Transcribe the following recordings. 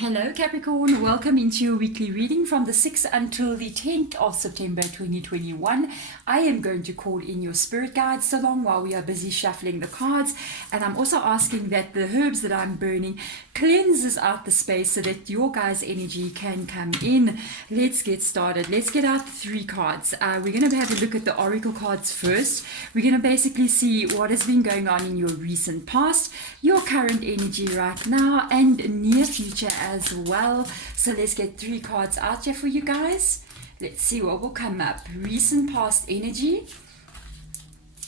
Hello Capricorn, welcome into your weekly reading from the 6th until the 10th of September 2021. I am going to call in your spirit guides so long while we are busy shuffling the cards, and I'm also asking that the herbs that I'm burning cleanses out the space so that your guys' energy can come in. Let's get started. Let's get out the three cards. We're going to have a look at the oracle cards first. We're going to basically see what has been going on in your recent past, your current energy right now, and near future as well. So let's get three cards out here for you guys. Let's see what will come up. Recent past energy,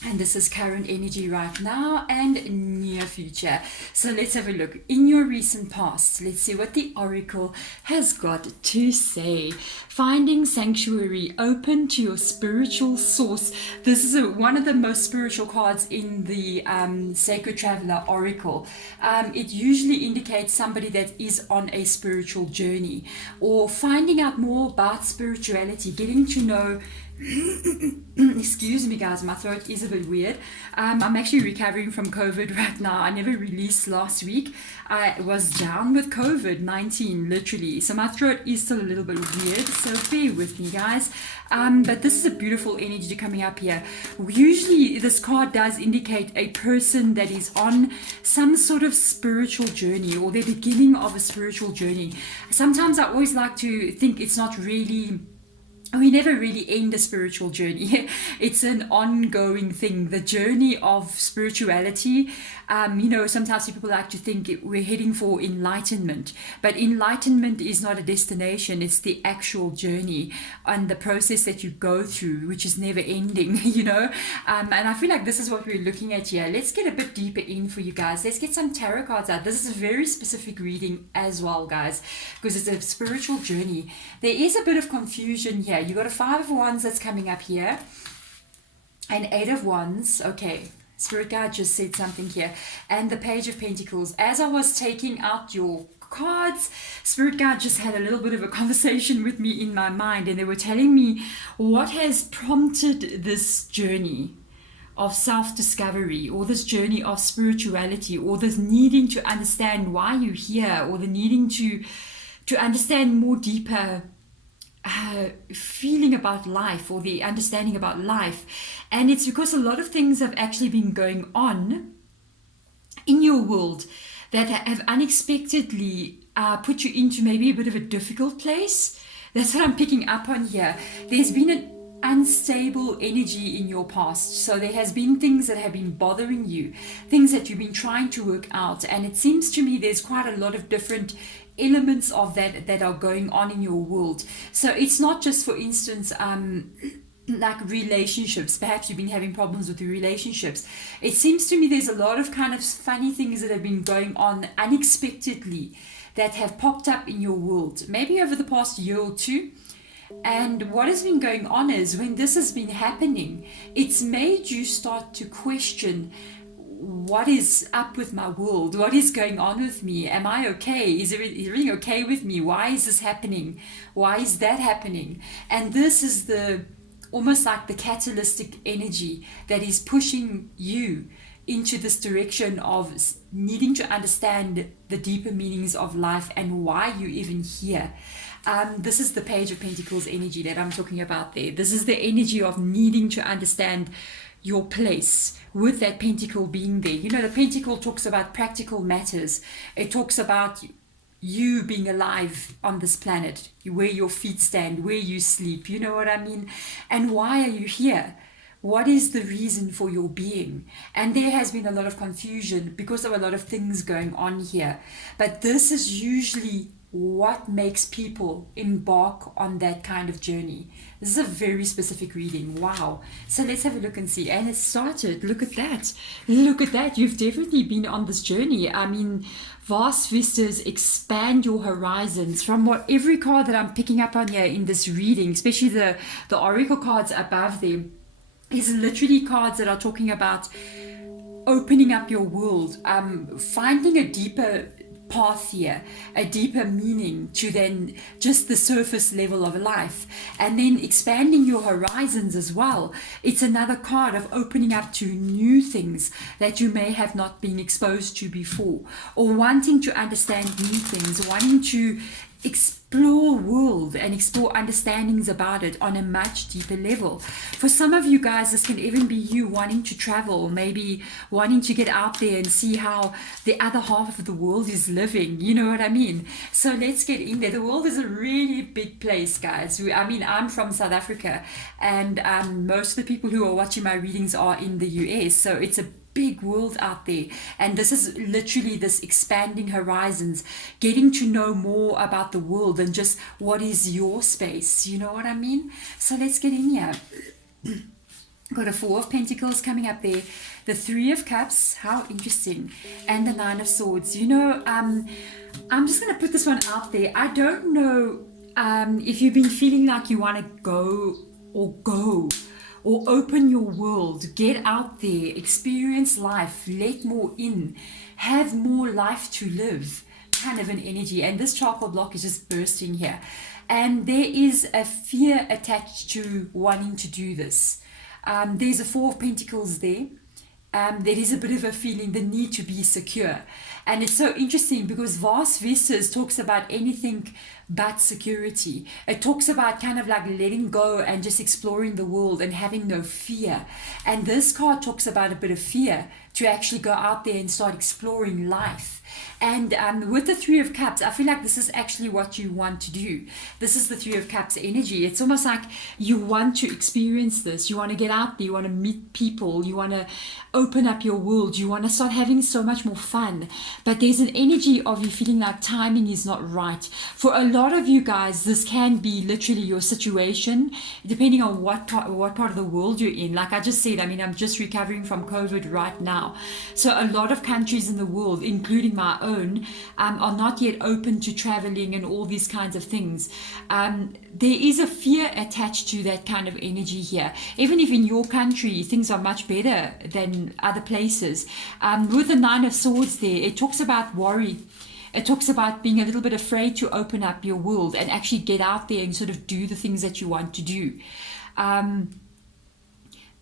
and this is current energy right now, and near future. So let's have a look. In your recent past, let's see what the oracle has got to say. Finding sanctuary, open to your spiritual source. This is one of the most spiritual cards in the Sacred Traveler Oracle. It usually indicates somebody that is on a spiritual journey, or finding out more about spirituality, getting to know excuse me guys, my throat is a bit weird. I'm actually recovering from COVID right now. I never released last week. I was down with COVID-19 literally, so my throat is still a little bit weird, so bear with me guys. But this is a beautiful energy coming up here. Usually this card does indicate a person that is on some sort of spiritual journey, or the beginning of a spiritual journey. Sometimes I always like to think it's not really, we never really end a spiritual journey. It's an ongoing thing. The journey of spirituality, sometimes people like to think we're heading for enlightenment, but enlightenment is not a destination. It's the actual journey and the process that you go through, which is never ending, and I feel like this is what we're looking at here. Let's get a bit deeper in for you guys. Let's get some tarot cards out. This is a very specific reading as well, guys, because it's a spiritual journey. There is a bit of confusion here. You got a 5 of Wands that's coming up here, and 8 of Wands. Okay, Spirit Guide just said something here, and the Page of Pentacles. As I was taking out your cards, Spirit Guide just had a little bit of a conversation with me in my mind, and they were telling me what has prompted this journey of self-discovery, or this journey of spirituality, or this needing to understand why you're here, or the needing to understand more deeper feeling about life, or the understanding about life. And it's because a lot of things have actually been going on in your world that have unexpectedly put you into maybe a bit of a difficult place. That's what I'm picking up on here. There's been an unstable energy in your past, so there has been things that have been bothering you, things that you've been trying to work out, and it seems to me there's quite a lot of different elements of that are going on in your world. So it's not just, for instance, like relationships. Perhaps you've been having problems with your relationships. It seems to me there's a lot of kind of funny things that have been going on unexpectedly that have popped up in your world, maybe over the past year or two. And what has been going on is, when this has been happening, it's made you start to question, what is up with my world? What is going on with me? Am I okay? Is everything okay with me? Why is this happening? Why is that happening? And this is the almost like the catalytic energy that is pushing you into this direction of needing to understand the deeper meanings of life and why you're even here. This is the Page of Pentacles energy that I'm talking about there. This is the energy of needing to understand your place, with that pentacle being there. The pentacle talks about practical matters. It talks about you being alive on this planet, where your feet stand, where you sleep, you know what I mean? And why are you here? What is the reason for your being? And there has been a lot of confusion because of a lot of things going on here. But this is usually what makes people embark on that kind of journey. This is a very specific reading. Wow. So let's have a look and see. And it started. Look at that. Look at that. You've definitely been on this journey. I mean, vast vistas, expand your horizons. From what every card that I'm picking up on here in this reading, especially the oracle cards above them, is literally cards that are talking about opening up your world, finding a deeper path here, a deeper meaning to then just the surface level of life, and then expanding your horizons as well. It's another card of opening up to new things that you may have not been exposed to before, or wanting to understand new things, wanting to explore world and explore understandings about it on a much deeper level. For some of you guys, this can even be you wanting to travel, maybe wanting to get out there and see how the other half of the world is living. You know what I mean? So let's get in there. The world is a really big place, guys. I'm from South Africa, and most of the people who are watching my readings are in the US, so it's a big world out there, and this is literally this expanding horizons, getting to know more about the world and just what is your space. You know what I mean? So let's get in here. Got a 4 of Pentacles coming up there, the 3 of Cups, how interesting, and the 9 of Swords. You know, I'm just going to put this one out there. I don't know if you've been feeling like you want to go or open your world, get out there, experience life, let more in, have more life to live, kind of an energy. And this charcoal block is just bursting here. And there is a fear attached to wanting to do this. There's a 4 of Pentacles there. There is a bit of a feeling, the need to be secure. And it's so interesting because Vast Vistas talks about anything but security. It talks about kind of like letting go and just exploring the world and having no fear. And this card talks about a bit of fear, to actually go out there and start exploring life. And with the 3 of Cups, I feel like this is actually what you want to do. This is the 3 of Cups energy. It's almost like you want to experience this. You want to get out there. You want to meet people. You want to open up your world. You want to start having so much more fun. But there's an energy of you feeling like timing is not right. For a lot of you guys, this can be literally your situation, depending on what part of the world you're in. Like I just said, I'm just recovering from COVID right now. So a lot of countries in the world, including my own, are not yet open to traveling and all these kinds of things. There is a fear attached to that kind of energy here. Even if in your country things are much better than other places. With the 9 of Swords there, it talks about worry. It talks about being a little bit afraid to open up your world and actually get out there and sort of do the things that you want to do.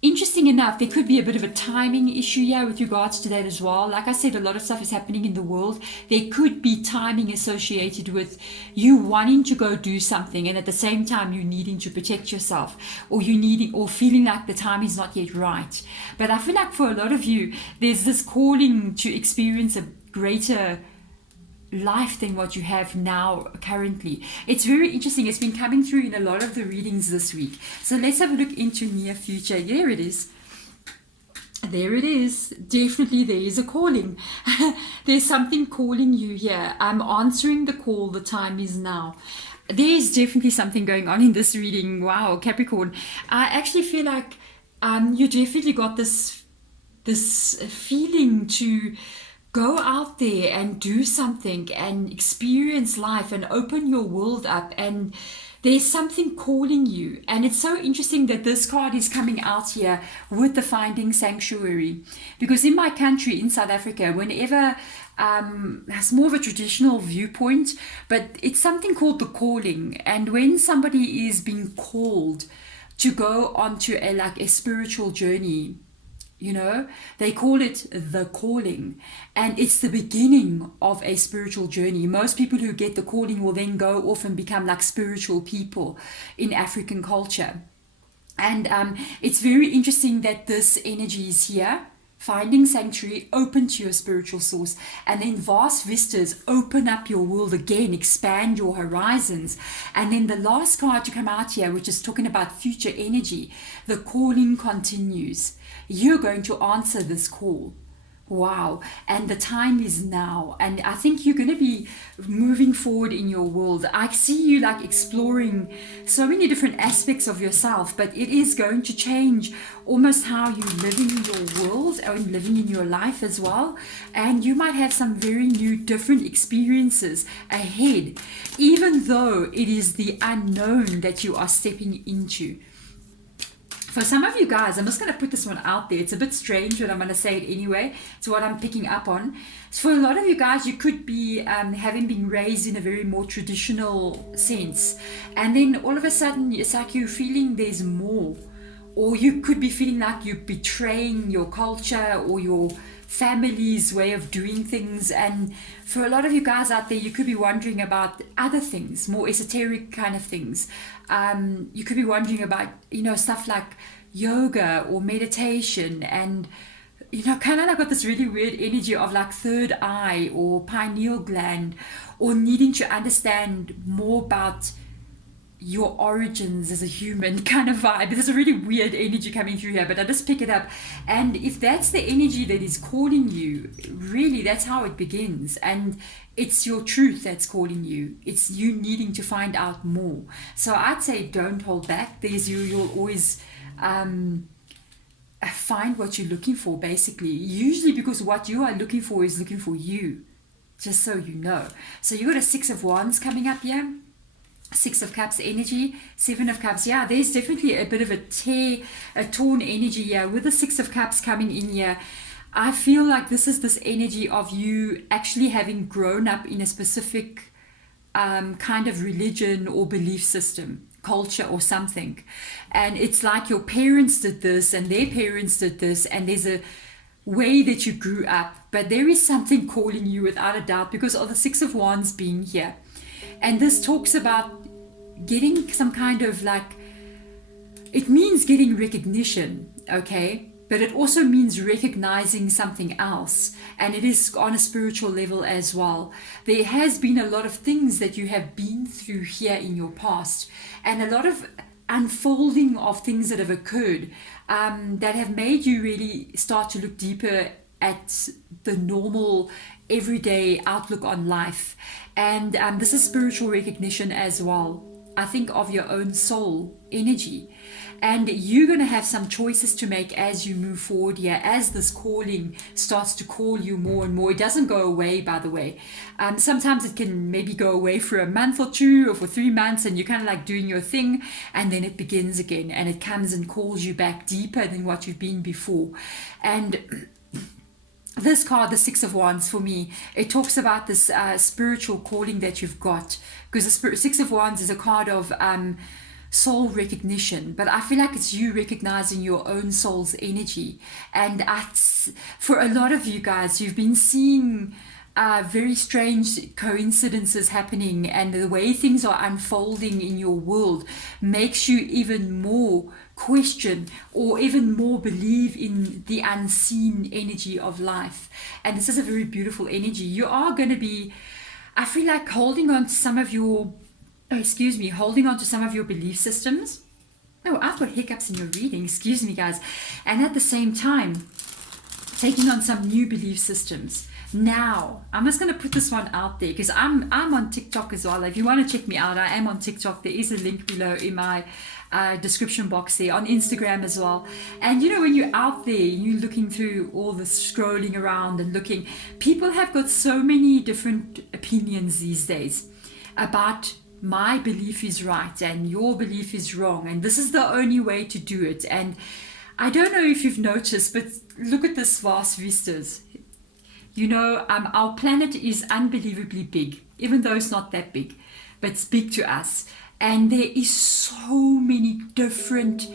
Interesting enough, there could be a bit of a timing issue here with regards to that as well. Like I said, a lot of stuff is happening in the world. There could be timing associated with you wanting to go do something and at the same time you needing to protect yourself, or feeling like the time is not yet right. But I feel like for a lot of you, there's this calling to experience a greater life than what you have now currently. It's very interesting. It's been coming through in a lot of the readings this week. So let's have a look into near future. There it is. There it is. Definitely there is a calling. There's something calling you here. I'm answering the call. The time is now. There's definitely something going on in this reading. Wow, Capricorn. I actually feel like you definitely got this feeling to go out there and do something and experience life and open your world up, and there's something calling you. And it's so interesting that this card is coming out here with the Finding Sanctuary, because in my country, in South Africa, whenever has more of a traditional viewpoint, but it's something called the calling. And when somebody is being called to go onto a spiritual journey, you know, they call it the calling, and it's the beginning of a spiritual journey. Most people who get the calling will then go off and become like spiritual people in African culture. And it's very interesting that this energy is here. Finding sanctuary, open to your spiritual source, and then vast vistas, open up your world again, expand your horizons. And then the last card to come out here, which is talking about future energy, the calling continues. You're going to answer this call. Wow. And the time is now. And I think you're going to be moving forward in your world. I see you like exploring so many different aspects of yourself, but it is going to change almost how you live in your world and living in your life as well. And you might have some very new, different experiences ahead, even though it is the unknown that you are stepping into. For some of you guys, I'm just going to put this one out there. It's a bit strange, but I'm going to say it anyway. It's what I'm picking up on. So for a lot of you guys, you could be having been raised in a very more traditional sense. And then all of a sudden, it's like you're feeling there's more. Or you could be feeling like you're betraying your culture or your family's way of doing things. And for a lot of you guys out there, you could be wondering about other things, more esoteric kind of things. You could be wondering about, stuff like yoga or meditation, and kind of like got this really weird energy of like third eye or pineal gland, or needing to understand more about your origins as a human kind of vibe. There's a really weird energy coming through here, but I just pick it up. And if that's the energy that is calling you, really, that's how it begins. And it's your truth that's calling you. It's you needing to find out more. So I'd say don't hold back. You'll always find what you're looking for, basically. Usually because what you are looking for is looking for you, just so you know. So you got a 6 of Wands coming up here. 6 of Cups energy, 7 of Cups. Yeah, there's definitely a bit of a torn energy here with the 6 of Cups coming in here. I feel like this is this energy of you actually having grown up in a specific kind of religion or belief system, culture or something. And it's like your parents did this and their parents did this, and there's a way that you grew up. But there is something calling you without a doubt because of the 6 of Wands being here. And this talks about getting some kind of it means getting recognition, okay? But it also means recognizing something else. And it is on a spiritual level as well. There has been a lot of things that you have been through here in your past. And a lot of unfolding of things that have occurred that have made you really start to look deeper at the normal everyday outlook on life. And this is spiritual recognition as well. I think of your own soul energy. And you're going to have some choices to make as you move forward here, as this calling starts to call you more and more. It doesn't go away, by the way. Sometimes it can maybe go away for a month or 2 or for 3 months, and you're kind of like doing your thing, and then it begins again, and it comes and calls you back deeper than what you've been before. And this card, the 6 of Wands, for me, it talks about this spiritual calling that you've got, because the 6 of Wands is a card of soul recognition, but I feel like it's you recognizing your own soul's energy. And for a lot of you guys, you've been seeing very strange coincidences happening, and the way things are unfolding in your world makes you even more question or even more believe in the unseen energy of life. And this is a very beautiful energy. You are going to be, I feel like, holding on to some of your belief systems. Oh, I've got hiccups in your reading, excuse me guys. And at the same time, taking on some new belief systems. Now, I'm just going to put this one out there because I'm on TikTok as well. If you want to check me out, I am on TikTok. There is a link below in my description box there, on Instagram as well. And when you're out there, you're looking through all this, scrolling around and looking, people have got so many different opinions these days about my belief is right and your belief is wrong, and this is the only way to do it. And I don't know if you've noticed, but look at this vast vistas. Our planet is unbelievably big, even though it's not that big, but it's big to us. And there is so many different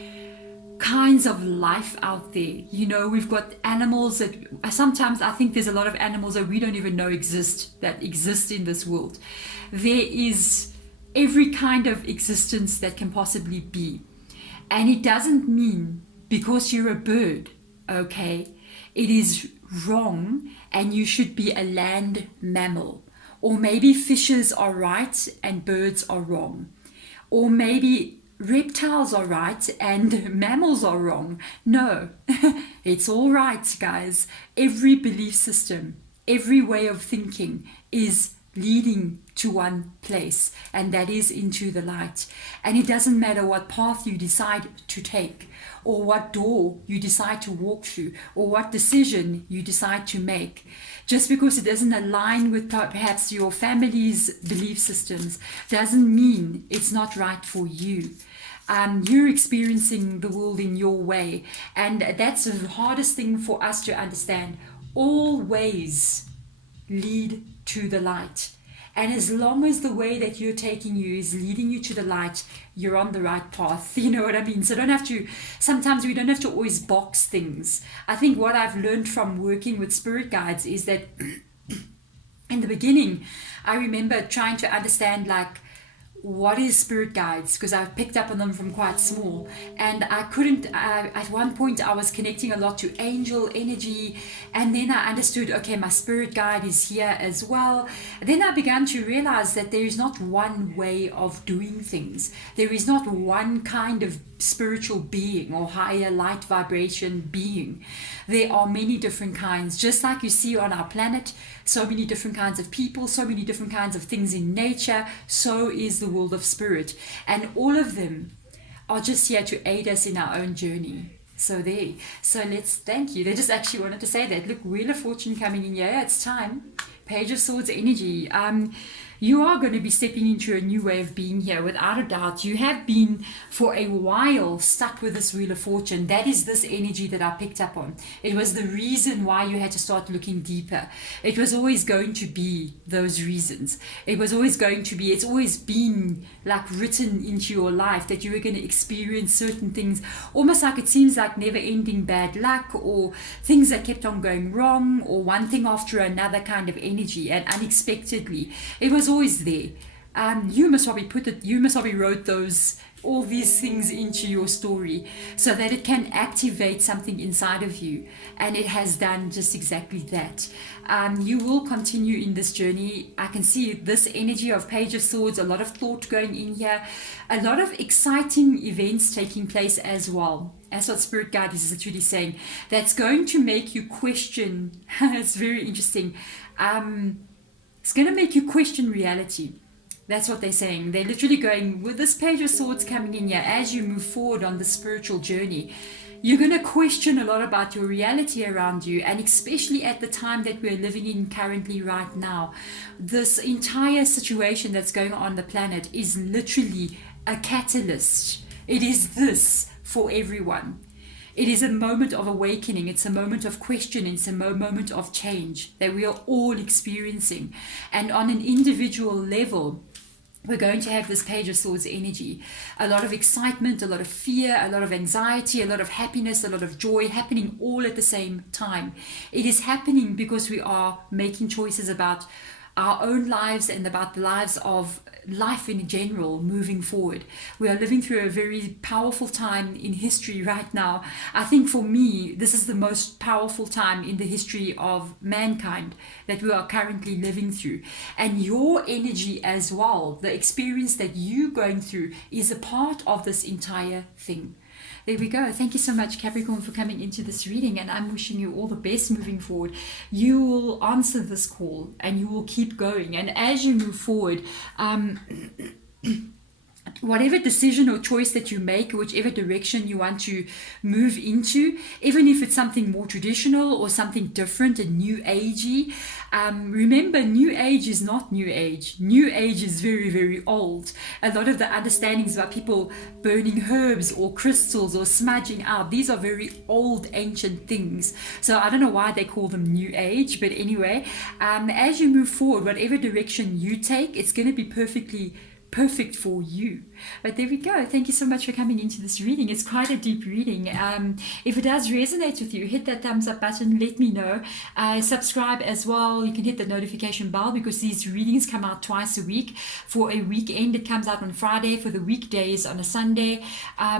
kinds of life out there. We've got animals that sometimes I think there's a lot of animals that we don't even know exist in this world. There is every kind of existence that can possibly be. And it doesn't mean because you're a bird, okay, it is wrong and you should be a land mammal. Or maybe fishes are right and birds are wrong. Or maybe reptiles are right and mammals are wrong. No, it's all right, guys. Every belief system, every way of thinking is leading to one place, and that is into the light. And it doesn't matter what path you decide to take, or what door you decide to walk through, or what decision you decide to make. Just because it doesn't align with perhaps your family's belief systems doesn't mean it's not right for you. You're experiencing the world in your way, and that's the hardest thing for us to understand. All ways lead to the light, and as long as the way that you're taking you is leading you to the light, you're on the right path. You know what I mean? So sometimes we don't have to always box things. I think what I've learned from working with spirit guides is that in the beginning, I remember trying to understand, like, what is spirit guides, because I picked up on them from quite small, and I couldn't at one point I was connecting a lot to angel energy, and then I understood, okay, my spirit guide is here as well. Then I began to realize that there is not one way of doing things. There is not one kind of spiritual being or higher light vibration being. There are many different kinds, just like you see on our planet, so many different kinds of people, so many different kinds of things in nature. So is the world of spirit, and all of them are just here to aid us in our own journey. So let's thank you. They just actually wanted to say that. Look, Wheel of Fortune coming in. Yeah, it's time. Page of Swords energy. You are going to be stepping into a new way of being here, without a doubt. You have been for a while stuck with this Wheel of Fortune. That is this energy that I picked up on. It was the reason why you had to start looking deeper. It was always going to be those reasons. It's always been like written into your life that you were going to experience certain things, almost like it seems like never-ending bad luck, or things that kept on going wrong, or one thing after another kind of energy, and unexpectedly. It was always there. You must probably wrote all these things into your story so that it can activate something inside of you, and it has done just exactly that. You will continue in this journey. I can see this energy of Page of Swords, a lot of thought going in here, a lot of exciting events taking place as well. That's what Spirit Guide is literally saying. That's going to make you question. It's very interesting. It's going to make you question reality. That's what they're saying. They're literally going, with this Page of Swords coming in here, as you move forward on the spiritual journey, you're going to question a lot about your reality around you, and especially at the time that we're living in currently right now. This entire situation that's going on the planet is literally a catalyst. It is this for everyone. It is a moment of awakening. It's a moment of questioning. It's a moment of change that we are all experiencing. And on an individual level, we're going to have this Page of Swords energy. A lot of excitement, a lot of fear, a lot of anxiety, a lot of happiness, a lot of joy happening all at the same time. It is happening because we are making choices about our own lives and about the lives of life in general moving forward. We are living through a very powerful time in history right now. I think for me, this is the most powerful time in the history of mankind that we are currently living through. And your energy as well, the experience that you're going through, is a part of this entire thing. There we go. Thank you so much, Capricorn, for coming into this reading, and I'm wishing you all the best moving forward. You will answer this call and you will keep going. And as you move forward, whatever decision or choice that you make, whichever direction you want to move into, even if it's something more traditional or something different and new agey, remember, new age is not new age. New age is very, very old. A lot of the understandings about people burning herbs or crystals or smudging out, these are very old, ancient things. So I don't know why they call them new age, but anyway, as you move forward, whatever direction you take, it's going to be perfect for you. But there we go. Thank you so much for coming into this reading. It's quite a deep reading. If it does resonate with you, hit that thumbs up button, let me know. Subscribe as well. You can hit the notification bell, because these readings come out twice a week. For a weekend, it comes out on Friday. For the weekdays, on a Sunday.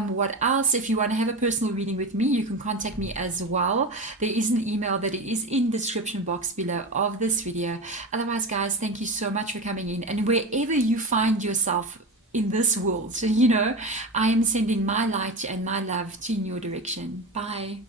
What else? If you want to have a personal reading with me, you can contact me as well. There is an email that it is in the description box below of this video. Otherwise, guys, thank you so much for coming in. And wherever you find yourself in this world, so I am sending my light and my love to in your direction. Bye.